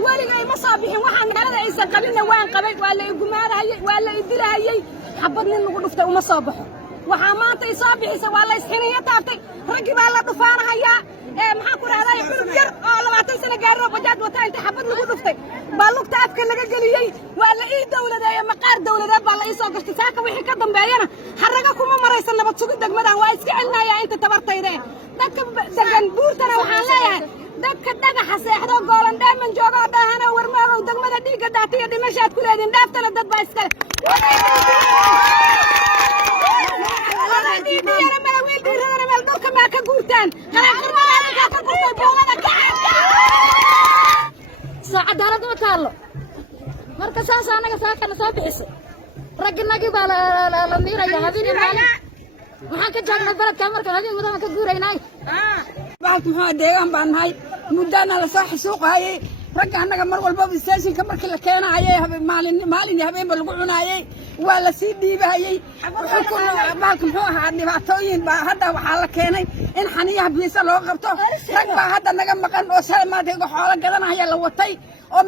ولي ما صابحين وحن قالنا عيسى قبلنا وين قبل ولا يقمارها ولا يدلها حبضنا نقول نفته وما صابحوا وحمانت يصابحي ولا يسحنية تافتي رقب على طفانها يا محاكور هذا يحلم ير لما تنسى قارب وجاد وتا انت حبض نقول نفتي بالوك تافك لقى قليي ولا دولة ده مقار دولة ده بالله يسوق اشتساك وحي كدنبينا حرقكم ما مريسن نبad sugi degmadan waa iska celinayaa inta tabartayde dadka degan buurtana waxaan leeyahay dadka dhagaxa seexdo goolan dheeman jooga dhaahana warmaago degmada dhiiga daatiya dhimashaad ku leedin dhaaftana dad baa iskale saacad darad ma taalo marka saas anaga saakana soo bixiso ragnagi baa la miiraya habeen maalin waxaan ka joognaa baradka marka habeen mudan ka guuraynay baalku maxaa deegaan baan nahay mudana la soo xisuuqayay rag anaga mar walba istaashinka markii la keenayay habeen maalin habeen lagu cunaayay waa la sii dhiibayay wuxuu ku baalku muxuu ahaa dhibaatooyin baa hadda waxa la keenay in xaniyaha biisa loo qabto rag baa hadda naga maqan oo salamaadka xoolo gadanaya la watay oo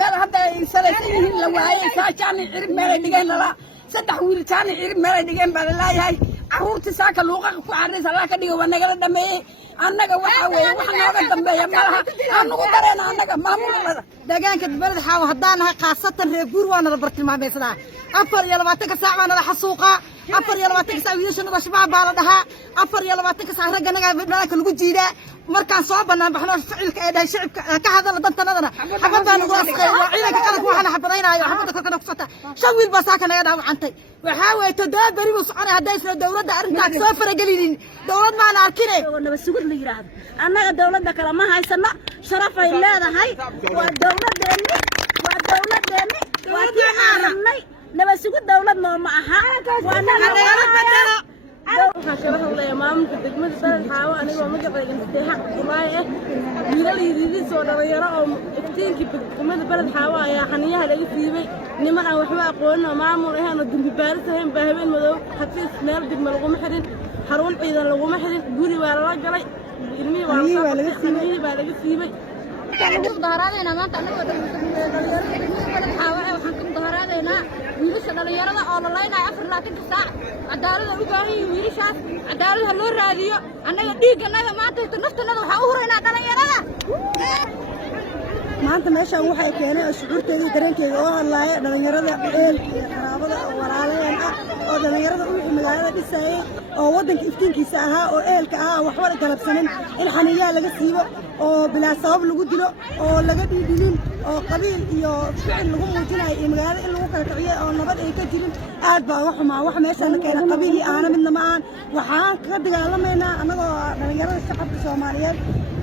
meel hadda ay salaysan yihiin la waayay saacani cirib meel dhigeen la saddex wiil taani cirib meel dhigeen baa la leeyahay caruurti saaka luuqa ku caaraysa la ka dhigo wanaga dhameeyay annaga waxa weeye wax nooga dambeeya malaha anagu dareena annaga maamulada deegaanka balad xaaw hadaan qaasatan reer guur waana la bartilmaameysada 24 saac waana la xasuuqa 24 saac wiilashana shabaab baa la dhahaa 24 saac raganaga dadka lagu jiidaa markaan soo banaan baxno ficilka ee dhahay shacabka ka hadal dantanadana xabadaan ugu asqay waa ciidanka qaranka waxana xabadaynayo xabada korkana ku socota shan wiil baa saaka naga dhaawacantay waxa weeye todoba bari uu soconay hadaysan dawladda arrintaas soo faragelinin dawlad ma aan arkinay naba sugud la yiraahdo annaga dawladda kala ma haysano sharaf ay leedahay waa dawladeeni waa tii aanay naba sugud dawlad ma aha waa naga شرح الله يا مام في الدجمة سنة حاوى أنا ما مجرد انفتاح والله يلا يريد صورة غيره أو كتير كي في الدجمة بلد حاوى يا حنيها لقي فيه نمر أو حوا قولنا معمر إيه أنا الدم ببارس هم بهبين مدو حتى سنار دجمة لقوا محرن حرون إذا لقوا محرن جوري ولا رجلي إرمي ولا سنين بالك فيه كان ظهرنا ما كان بلد حاوى وحكم ظهرنا ويرسل الرياضة أو الله ينعي أفر لا تنكسر عدالة وجاهي ويرشاف عدالة هلور راديو أنا يديك أنا ما تنفت أنا وحورنا عدالة يرانا ما أنت ماشى وحي كأنا الشعور تدي ترين كي الله عدالة يرانا إيه خرابة ورالين أو عدالة يرانا مجالة كسائي أو ودن كيفتين كيساها أو إيه كأها وحوالي كلام سنين الحنية لقصيبة أو بلا صواب لقدره أو لقدي دين أو قبيل يو فعل لهم موجودة مجال اللي هو كرتعية أو نبض أي كتير أربعة وح مثلا كان قبيلي أنا من معان وحان كده لما أنا يرى الشعب الصومالي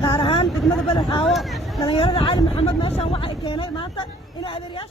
قارهان تجمد بالحاوة لما يرى عالم محمد مثلا وح كان ما إلى أدرياش